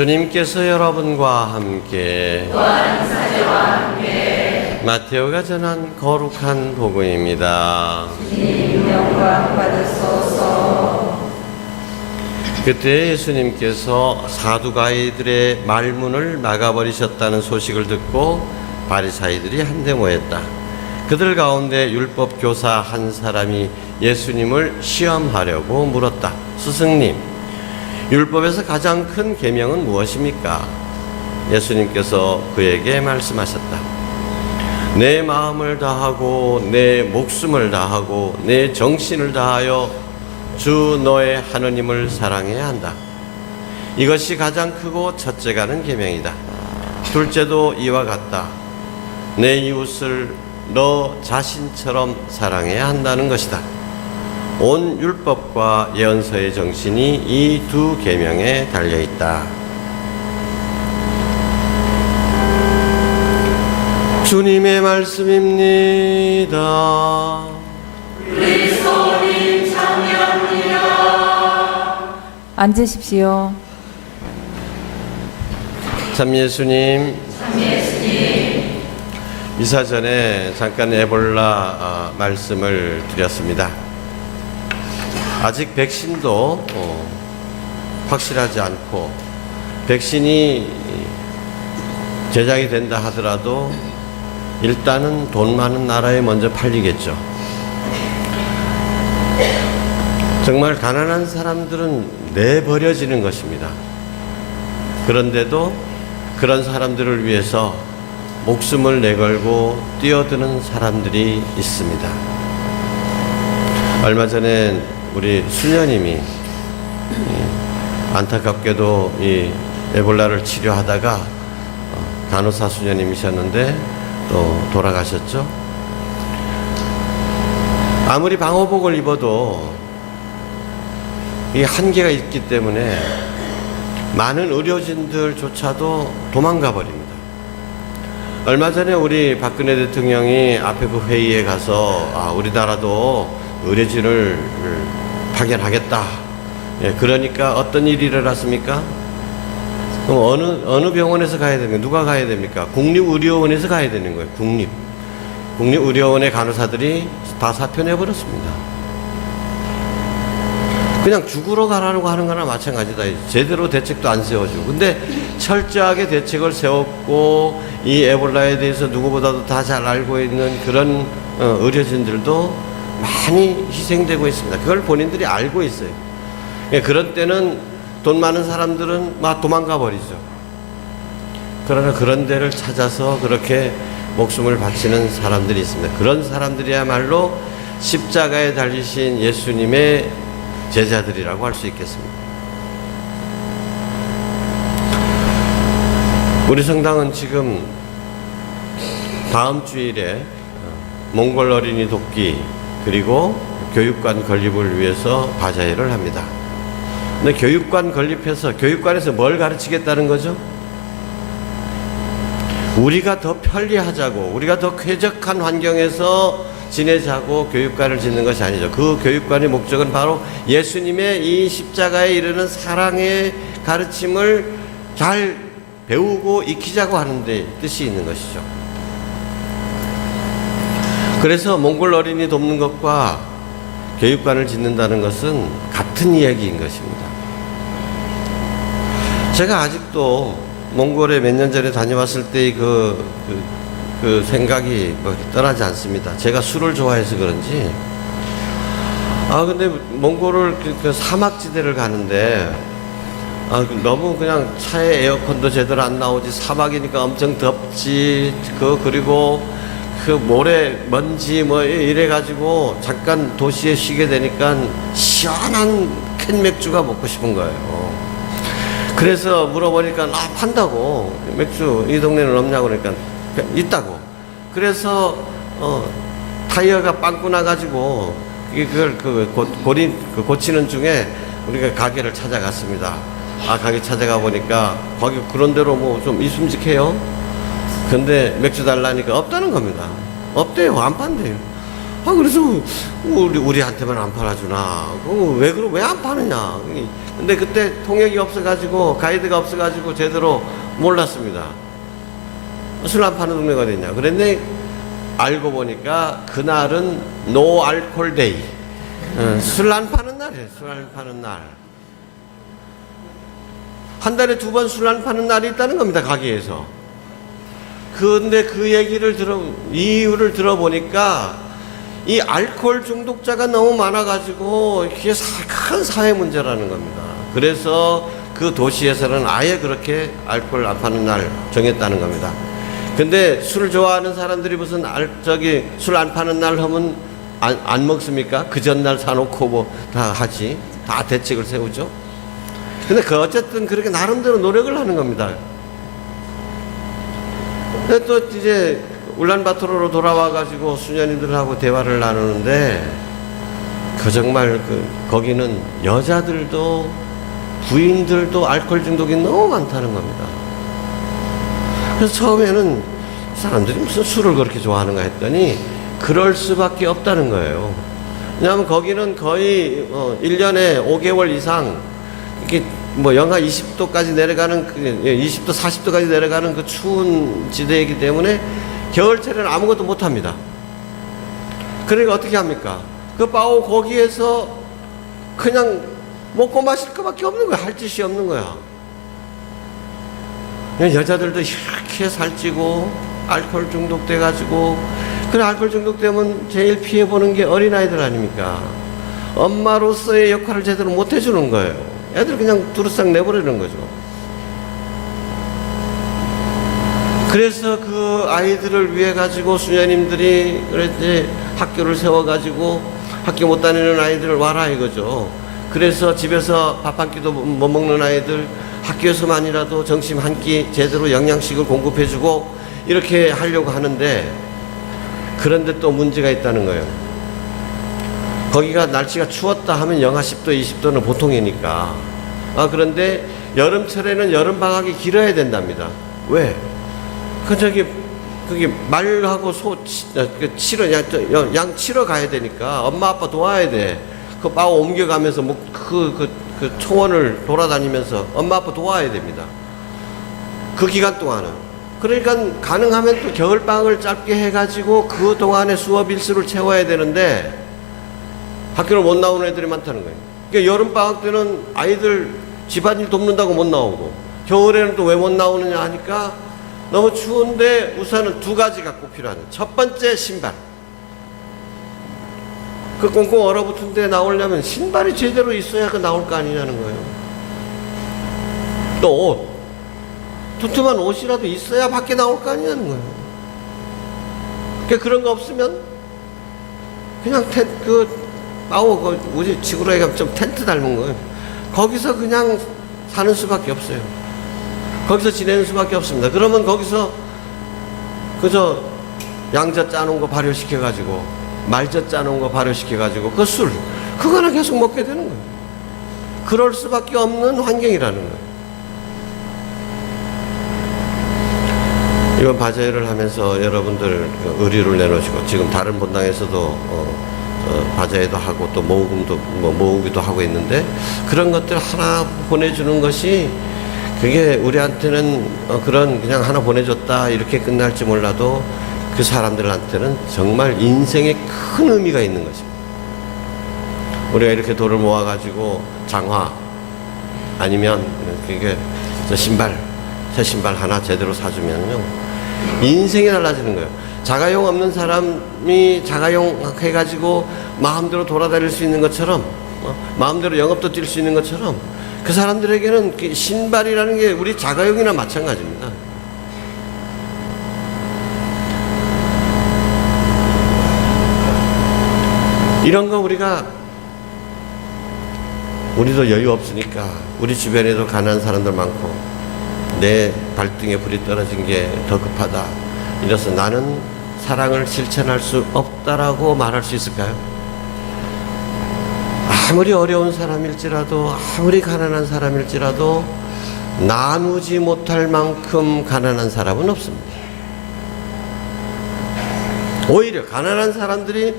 주님께서 여러분과 함께 또한 사제와 함께 마테오가 전한 거룩한 복음입니다. 주님 영광 받으소서. 그때 예수님께서 사두가이들의 말문을 막아버리셨다는 소식을 듣고 바리사이들이 한데 모였다. 그들 가운데 율법 교사 한 사람이 예수님을 시험하려고 물었다. 스승님, 율법에서 가장 큰 계명은 무엇입니까? 예수님께서 그에게 말씀하셨다. 내 마음을 다하고 내 목숨을 다하고 내 정신을 다하여 주 너의 하느님을 사랑해야 한다. 이것이 가장 크고 첫째가는 계명이다. 둘째도 이와 같다. 내 이웃을 너 자신처럼 사랑해야 한다는 것이다. 온 율법과 예언서의 정신이 이 두 계명에 달려 있다. 주님의 말씀입니다. 그리스도님 참여합니다. 앉으십시오. 참 예수님, 예수님, 이사 전에 잠깐 에볼라 말씀을 드렸습니다. 아직 백신도 확실하지 않고 백신이 제작이 된다 하더라도 일단은 돈 많은 나라에 먼저 팔리겠죠. 정말 가난한 사람들은 내버려지는 것입니다. 그런데도 그런 사람들을 위해서 목숨을 내걸고 뛰어드는 사람들이 있습니다. 얼마 전에 우리 수녀님이 안타깝게도 이 에볼라를 치료하다가 간호사 수녀님이셨는데 또 돌아가셨죠. 아무리 방호복을 입어도 이 한계가 있기 때문에 많은 의료진들조차도 도망가 버립니다. 얼마 전에 우리 박근혜 대통령이 앞에 그 회의에 가서 우리나라도 의료진을 파견하겠다. 그러니까 어떤 일이 일어났습니까? 그럼 어느 병원에서 가야 됩니까? 누가 가야 됩니까? 국립의료원에서 가야 되는 거예요. 국립의료원의 간호사들이 다 사표내버렸습니다. 그냥 죽으러 가라고 하는 거나 마찬가지다. 제대로 대책도 안 세워주고. 근데 철저하게 대책을 세웠고 이 에볼라에 대해서 누구보다도 다 잘 알고 있는 그런 의료진들도 많이 희생되고 있습니다. 그걸 본인들이 알고 있어요. 그런 때는 돈 많은 사람들은 막 도망가 버리죠. 그러나 그런 데를 찾아서 그렇게 목숨을 바치는 사람들이 있습니다. 그런 사람들이야말로 십자가에 달리신 예수님의 제자들이라고 할 수 있겠습니다. 우리 성당은 지금 다음 주일에 몽골 어린이 돕기 그리고 교육관 건립을 위해서 바자회를 합니다. 근데 교육관 건립해서 교육관에서 뭘 가르치겠다는 거죠? 우리가 더 편리하자고, 우리가 더 쾌적한 환경에서 지내자고 교육관을 짓는 것이 아니죠. 그 교육관의 목적은 바로 예수님의 이 십자가에 이르는 사랑의 가르침을 잘 배우고 익히자고 하는 데 뜻이 있는 것이죠. 그래서 몽골 어린이 돕는 것과 교육관을 짓는다는 것은 같은 이야기인 것입니다. 제가 아직도 몽골에 몇 년 전에 다녀왔을 때의 그 생각이 떠나지 않습니다. 제가 술을 좋아해서 그런지. 근데 몽골을 그 사막지대를 가는데, 너무 그냥 차에 에어컨도 제대로 안 나오지, 사막이니까 엄청 덥지, 그리고 그 모래, 먼지 이래가지고 잠깐 도시에 쉬게 되니까 시원한 캔 맥주가 먹고 싶은 거예요. 그래서 물어보니까 판다고. 맥주 이 동네는 없냐고 그러니까 있다고. 그래서 타이어가 빵꾸 나가지고 그걸 고치는 중에 우리가 가게를 찾아갔습니다. 가게 찾아가 보니까 거기 그런 대로 뭐 좀 이숨직해요. 근데 맥주 달라니까 없다는 겁니다. 없대요. 안 판대요. 그래서 우리한테만 안 팔아주나? 왜 안 파느냐? 근데 그때 통역이 없어가지고 가이드가 없어가지고 제대로 몰랐습니다. 술 안 파는 동네가 어딨냐? 그런데 알고 보니까 그날은 노 알콜 데이. 술 안 파는 날이에요. 술 안 파는 날. 한 달에 2번 술 안 파는 날이 있다는 겁니다. 가게에서. 근데 그 이유를 들어보니까 이 알코올 중독자가 너무 많아가지고 이게 큰 사회 문제라는 겁니다. 그래서 그 도시에서는 아예 그렇게 알코올 안 파는 날 정했다는 겁니다. 근데 술을 좋아하는 사람들이 무슨 술 안 파는 날 하면 안 먹습니까? 그 전날 사놓고 뭐 다 하지. 다 대책을 세우죠. 근데 어쨌든 그렇게 나름대로 노력을 하는 겁니다. 근데 또 이제 울란바토르로 돌아와가지고 수녀님들하고 대화를 나누는데 정말 거기는 여자들도 부인들도 알코올 중독이 너무 많다는 겁니다. 그래서 처음에는 사람들이 무슨 술을 그렇게 좋아하는가 했더니 그럴 수밖에 없다는 거예요. 왜냐하면 거기는 거의 1년에 5개월 이상 이렇게 영하 20도까지 내려가는 20도 40도까지 내려가는 그 추운 지대이기 때문에 겨울철에는 아무것도 못 합니다. 그러니까 어떻게 합니까? 거기에서 그냥 먹고 마실 것밖에 없는 거야. 할 짓이 없는 거야. 여자들도 이렇게 살찌고 알코올 중독돼가지고, 그래 알코올 중독되면 제일 피해보는 게 어린아이들 아닙니까? 엄마로서의 역할을 제대로 못 해주는 거예요. 애들 그냥 두루싹 내버리는 거죠. 그래서 그 아이들을 위해 가지고 수녀님들이 이제 학교를 세워가지고 학교 못 다니는 아이들을 와라 이거죠. 그래서 집에서 밥 한 끼도 못 먹는 아이들 학교에서만이라도 점심 한 끼 제대로 영양식을 공급해주고 이렇게 하려고 하는데, 그런데 또 문제가 있다는 거예요. 거기가 날씨가 추웠다 하면 영하 10도, 20도는 보통이니까. 그런데 여름철에는 여름방학이 길어야 된답니다. 왜? 그게 말하고 양 치러 가야 되니까 엄마 아빠 도와야 돼. 그 빠 옮겨가면서 그 초원을 돌아다니면서 엄마 아빠 도와야 됩니다. 그 기간 동안은. 그러니까 가능하면 또 겨울방학을 짧게 해가지고 그 동안에 수업 일수를 채워야 되는데 학교를 못 나오는 애들이 많다는 거예요. 그러니까 여름방학 때는 아이들 집안일 돕는다고 못 나오고, 겨울에는 또 왜 못 나오느냐 하니까 너무 추운데 우선은 2가지가 꼭 필요하죠. 첫 번째, 신발. 그 꽁꽁 얼어붙은 데 나오려면 신발이 제대로 있어야 나올 거 아니냐는 거예요. 또 옷. 두툼한 옷이라도 있어야 밖에 나올 거 아니냐는 거예요. 그런 거 없으면 그냥 우리 지구라기가 좀 텐트 닮은 거예요. 거기서 그냥 사는 수밖에 없어요. 거기서 지내는 수밖에 없습니다. 그러면 거기서 그저 양젓 짜놓은 거 발효시켜가지고, 말젓 짜놓은 거 발효시켜가지고 그 술, 그거나 계속 먹게 되는 거예요. 그럴 수밖에 없는 환경이라는 거예요. 이번 바자회를 하면서 여러분들 의리를 내놓으시고, 지금 다른 본당에서도 바자회도 하고 또 모으기도 하고 있는데, 그런 것들 하나 보내주는 것이 그게 우리한테는 그냥 하나 보내줬다 이렇게 끝날지 몰라도 그 사람들한테는 정말 인생에 큰 의미가 있는 것입니다. 우리가 이렇게 돈을 모아가지고 장화 아니면 그게 새 신발 하나 제대로 사주면요, 인생이 달라지는 거예요. 자가용 없는 사람이 자가용 해가지고 마음대로 돌아다닐 수 있는 것처럼, 마음대로 영업도 뛸 수 있는 것처럼, 그 사람들에게는 신발이라는 게 우리 자가용이나 마찬가지입니다. 이런 거 우리도 여유 없으니까, 우리 주변에도 가난한 사람들 많고 내 발등에 불이 떨어진 게 더 급하다, 이래서 나는 사랑을 실천할 수 없다라고 말할 수 있을까요? 아무리 어려운 사람일지라도, 아무리 가난한 사람일지라도 나누지 못할 만큼 가난한 사람은 없습니다. 오히려 가난한 사람들이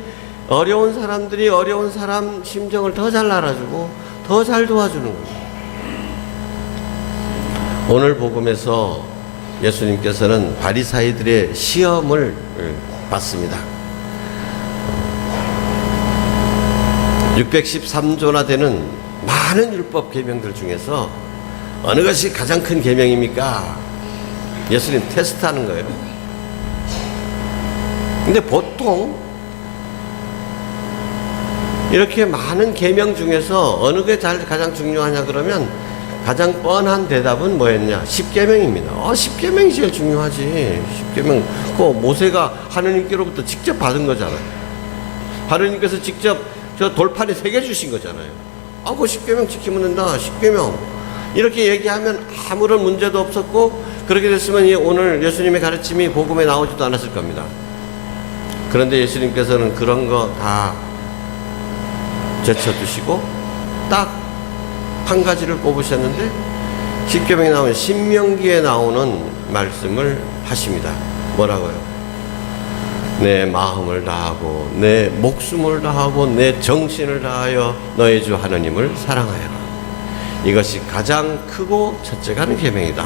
어려운 사람들이 어려운 사람 심정을 더 잘 알아주고 더 잘 도와주는 겁니다. 오늘 복음에서 예수님께서는 바리사이들의 시험을 받습니다. 613조나 되는 많은 율법 계명들 중에서 어느 것이 가장 큰 계명입니까? 예수님 테스트하는 거예요. 근데 보통 이렇게 많은 계명 중에서 어느 게 가장 중요하냐 그러면 가장 뻔한 대답은 뭐였냐? 10계명입니다. 10계명이 제일 중요하지. 10계명. 그 모세가 하느님께로부터 직접 받은 거잖아요. 하느님께서 직접 저 돌판에 새겨 주신 거잖아요. 그 10계명 지키면 된다. 10계명. 이렇게 얘기하면 아무런 문제도 없었고, 그렇게 됐으면 오늘 예수님의 가르침이 복음에 나오지도 않았을 겁니다. 그런데 예수님께서는 그런 거 다 제쳐두시고 딱 한 가지를 뽑으셨는데, 십계명에 나오는 신명기에 나오는 말씀을 하십니다. 뭐라고요? 내 마음을 다하고 내 목숨을 다하고 내 정신을 다하여 너의 주 하나님을 사랑하여라. 이것이 가장 크고 첫째가 하는 계명이다.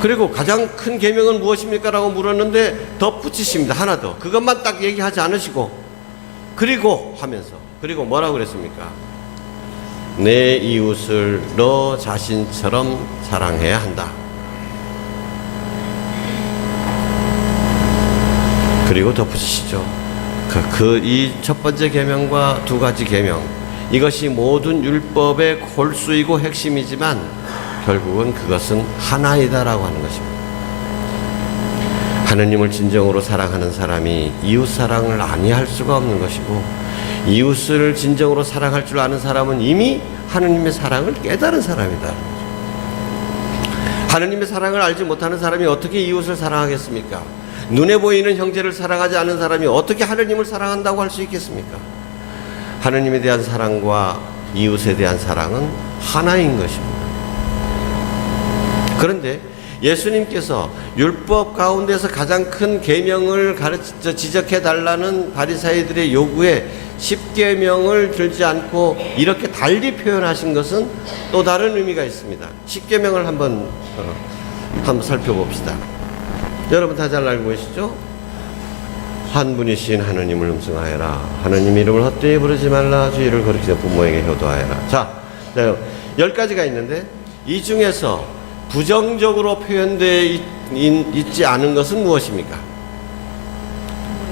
그리고 가장 큰 계명은 무엇입니까? 라고 물었는데 덧붙이십니다. 하나 더. 그것만 딱 얘기하지 않으시고 그리고 하면서, 그리고 뭐라고 그랬습니까? 내 이웃을 너 자신처럼 사랑해야 한다. 그리고 덧붙이시죠. 이 첫 번째 계명과 두 가지 계명, 이것이 모든 율법의 골수이고 핵심이지만 결국은 그것은 하나이다라고 하는 것입니다. 하느님을 진정으로 사랑하는 사람이 이웃 사랑을 아니할 수가 없는 것이고, 이웃을 진정으로 사랑할 줄 아는 사람은 이미 하느님의 사랑을 깨달은 사람이다. 하느님의 사랑을 알지 못하는 사람이 어떻게 이웃을 사랑하겠습니까? 눈에 보이는 형제를 사랑하지 않는 사람이 어떻게 하느님을 사랑한다고 할 수 있겠습니까? 하느님에 대한 사랑과 이웃에 대한 사랑은 하나인 것입니다. 그런데 예수님께서 율법 가운데서 가장 큰 계명을 지적해 달라는 바리사이들의 요구에 10계명을 들지 않고 이렇게 달리 표현하신 것은 또 다른 의미가 있습니다. 10계명을 한번 살펴봅시다. 여러분 다 잘 알고 계시죠? 한 분이신 하느님을 음성하여라. 하느님 이름을 헛되이 부르지 말라. 주 이를 거룩히 부모에게 효도하여라. 자, 10가지가 있는데 이 중에서 부정적으로 표현되어 있지 않은 것은 무엇입니까?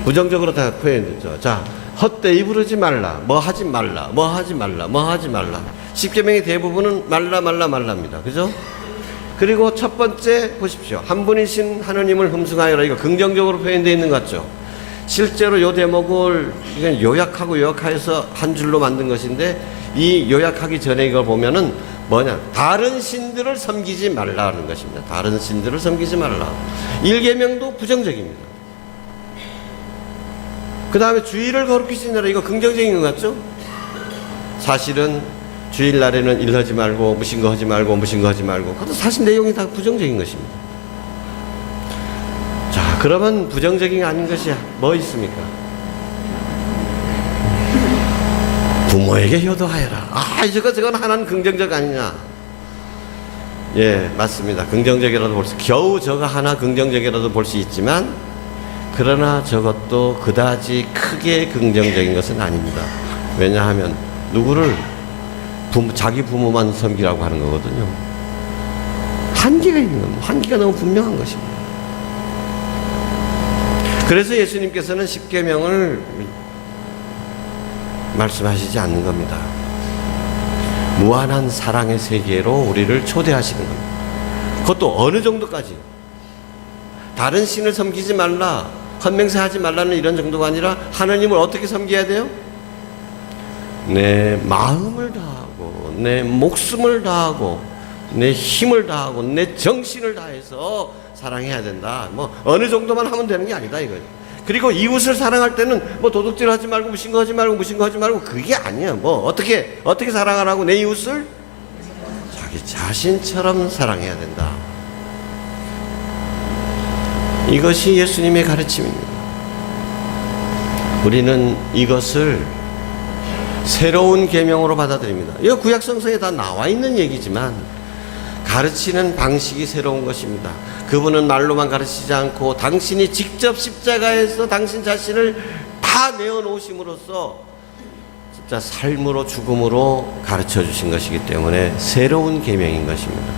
부정적으로 다 표현됐죠. 자, 헛되이 부르지 말라. 뭐 하지 말라. 뭐 하지 말라. 뭐 하지 말라. 10계명의 대부분은 말라입니다. 그죠? 그리고 첫 번째 보십시오. 한 분이신 하느님을 흠숭하여라. 이거 긍정적으로 표현되어 있는 것 같죠? 실제로 이 대목을 요약해서 한 줄로 만든 것인데, 이 요약하기 전에 이걸 보면은 뭐냐? 다른 신들을 섬기지 말라는 것입니다. 다른 신들을 섬기지 말라. 1계명도 부정적입니다. 그 다음에 주일을 거룩히 지내라. 이거 긍정적인 것 같죠? 사실은 주일날에는 일하지 말고 무신 거 하지 말고 무신 거 하지 말고, 그것도 사실 내용이 다 부정적인 것입니다. 자, 그러면 부정적인 게 아닌 것이 뭐 있습니까? 부모에게 효도하여라. 저건 하나는 긍정적 아니냐? 예, 맞습니다. 긍정적이라도 볼 수, 겨우 저거 하나 긍정적이라도 볼 수 있지만, 그러나 저것도 그다지 크게 긍정적인 것은 아닙니다. 왜냐하면 누구를 자기 부모만 섬기라고 하는 거거든요. 한계가 있는 겁니다. 한계가 너무 분명한 것입니다. 그래서 예수님께서는 10계명을 말씀하시지 않는 겁니다. 무한한 사랑의 세계로 우리를 초대하시는 겁니다. 그것도 어느 정도까지? 다른 신을 섬기지 말라, 헌맹세하지 말라는 이런 정도가 아니라 하나님을 어떻게 섬겨야 돼요? 내 마음을 다하고 내 목숨을 다하고 내 힘을 다하고 내 정신을 다해서 사랑해야 된다. 뭐 어느 정도만 하면 되는 게 아니다 이거예요. 그리고 이웃을 사랑할 때는 뭐 도둑질 하지 말고 무신 거 하지 말고 무신 거 하지 말고 그게 아니야. 뭐 어떻게 사랑하라고? 내 이웃을 자기 자신처럼 사랑해야 된다. 이것이 예수님의 가르침입니다. 우리는 이것을 새로운 계명으로 받아들입니다. 이거 구약 성서에 다 나와 있는 얘기지만 가르치는 방식이 새로운 것입니다. 그분은 말로만 가르치지 않고 당신이 직접 십자가에서 당신 자신을 다 내어놓으심으로써 진짜 삶으로 죽음으로 가르쳐 주신 것이기 때문에 새로운 계명인 것입니다.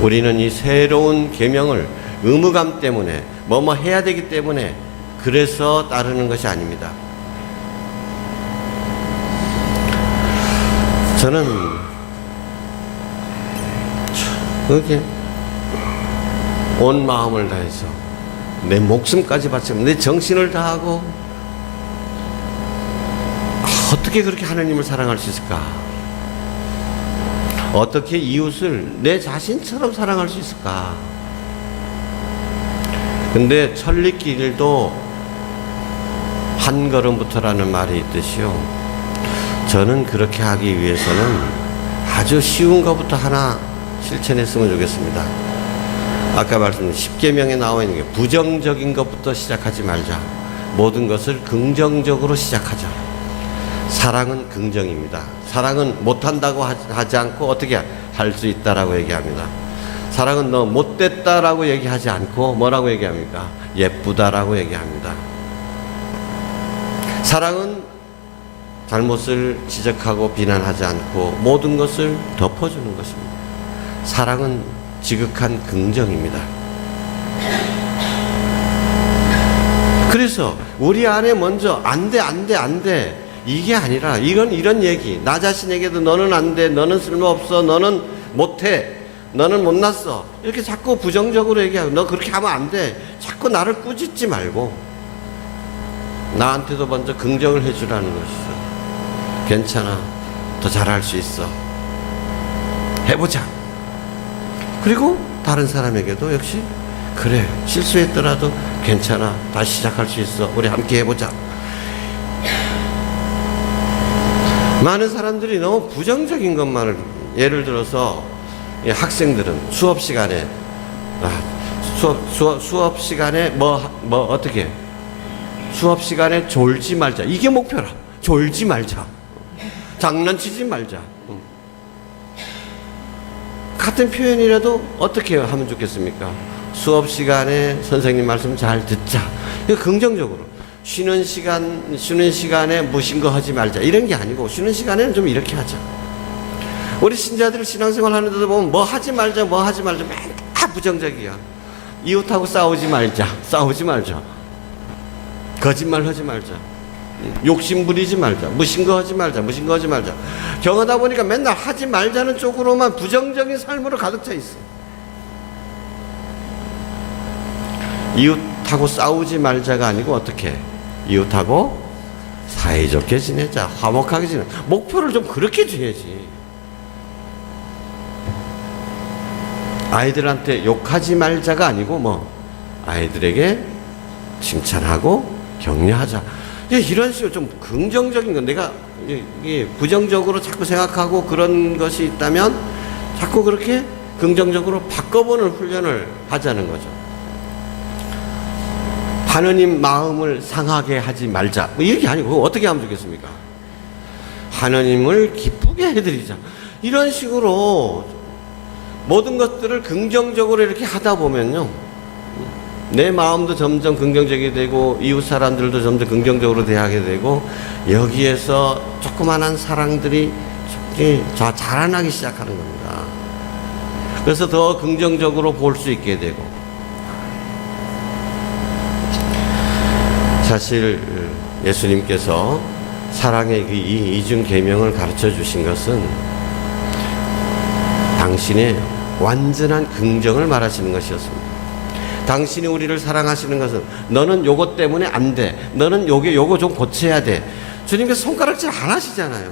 우리는 이 새로운 계명을 의무감 때문에 뭐뭐 해야 되기 때문에 그래서 따르는 것이 아닙니다. 저는 그렇게 온 마음을 다해서 내 목숨까지 바치고 내 정신을 다하고 어떻게 그렇게 하나님을 사랑할 수 있을까? 어떻게 이웃을 내 자신처럼 사랑할 수 있을까? 근데 천리길도 한 걸음부터라는 말이 있듯이요. 저는 그렇게 하기 위해서는 아주 쉬운 것부터 하나 실천했으면 좋겠습니다. 아까 말씀드린 10계명에 나와 있는 게 부정적인 것부터 시작하지 말자. 모든 것을 긍정적으로 시작하자. 사랑은 긍정입니다. 사랑은 못한다고 하지 않고 어떻게 할 수 있다라고 얘기합니다. 사랑은 너 못됐다라고 얘기하지 않고 뭐라고 얘기합니까? 예쁘다라고 얘기합니다. 사랑은 잘못을 지적하고 비난하지 않고 모든 것을 덮어주는 것입니다. 사랑은 지극한 긍정입니다. 그래서 우리 안에 먼저 안 돼 이게 아니라 이건 이런 얘기, 나 자신에게도 너는 안 돼, 너는 쓸모없어, 너는 못해, 너는 못났어 이렇게 자꾸 부정적으로 얘기하고 너 그렇게 하면 안 돼, 자꾸 나를 꾸짖지 말고 나한테도 먼저 긍정을 해주라는 것이죠. 괜찮아, 더 잘할 수 있어, 해보자. 그리고 다른 사람에게도 역시 그래, 실수했더라도 괜찮아, 다시 시작할 수 있어, 우리 함께 해보자. 많은 사람들이 너무 부정적인 것만을, 예를 들어서 학생들은 수업 시간에 수업 시간에 어떻게 수업 시간에 졸지 말자, 이게 목표라. 졸지 말자, 장난치지 말자. 같은 표현이라도 어떻게 하면 좋겠습니까? 수업 시간에 선생님 말씀 잘 듣자. 이거 긍정적으로. 쉬는 시간에 무신거 하지 말자, 이런 게 아니고 쉬는 시간에는 좀 이렇게 하자. 우리 신자들 신앙생활 하는데도 보면 뭐 하지 말자 맨날 부정적이야. 이웃하고 싸우지 말자, 거짓말 하지 말자, 욕심 부리지 말자, 무신거 하지 말자. 경하다 보니까 맨날 하지 말자는 쪽으로만 부정적인 삶으로 가득 차 있어. 이웃하고 싸우지 말자가 아니고 어떻게? 이웃하고 사이좋게 지내자, 화목하게 지내자. 목표를 좀 그렇게 줘야지. 아이들한테 욕하지 말자가 아니고 아이들에게 칭찬하고 격려하자. 이런 식으로 좀 긍정적인 건, 내가 부정적으로 자꾸 생각하고 그런 것이 있다면 자꾸 그렇게 긍정적으로 바꿔보는 훈련을 하자는 거죠. 하느님 마음을 상하게 하지 말자, 이렇게 아니고 어떻게 하면 좋겠습니까? 하느님을 기쁘게 해드리자. 이런 식으로 모든 것들을 긍정적으로 이렇게 하다 보면요, 내 마음도 점점 긍정적이 되고 이웃 사람들도 점점 긍정적으로 대하게 되고 여기에서 조그만한 사랑들이 자라나기 시작하는 겁니다. 그래서 더 긍정적으로 볼 수 있게 되고, 사실 예수님께서 사랑의 이 이중 계명을 가르쳐 주신 것은 당신의 완전한 긍정을 말하시는 것이었습니다. 당신이 우리를 사랑하시는 것은 너는 요것 때문에 안 돼, 너는 요거 좀 고쳐야 돼. 주님께서 손가락질 안 하시잖아요.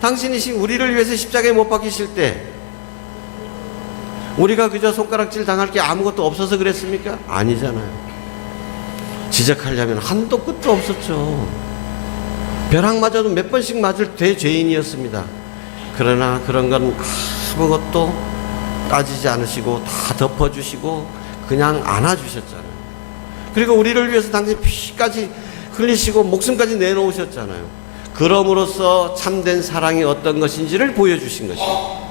당신이 우리를 위해서 십자가에 못 박히실 때 우리가 그저 손가락질 당할 게 아무것도 없어서 그랬습니까? 아니잖아요. 지적하려면 한도 끝도 없었죠. 벼락 맞아도 몇 번씩 맞을 대죄인이었습니다. 그러나 그런 건 아무것도 따지지 않으시고 다 덮어주시고 그냥 안아주셨잖아요. 그리고 우리를 위해서 당신 피까지 흘리시고 목숨까지 내놓으셨잖아요. 그럼으로써 참된 사랑이 어떤 것인지를 보여주신 것입니다.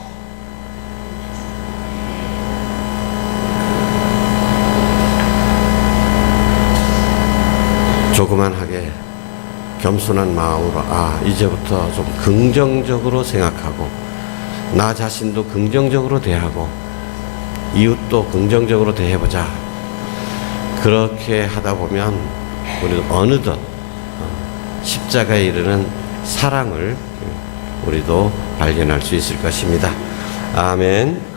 조그만하게 겸손한 마음으로 이제부터 좀 긍정적으로 생각하고 나 자신도 긍정적으로 대하고 이웃도 긍정적으로 대해보자. 그렇게 하다 보면 우리도 어느덧 십자가에 이르는 사랑을 우리도 발견할 수 있을 것입니다. 아멘.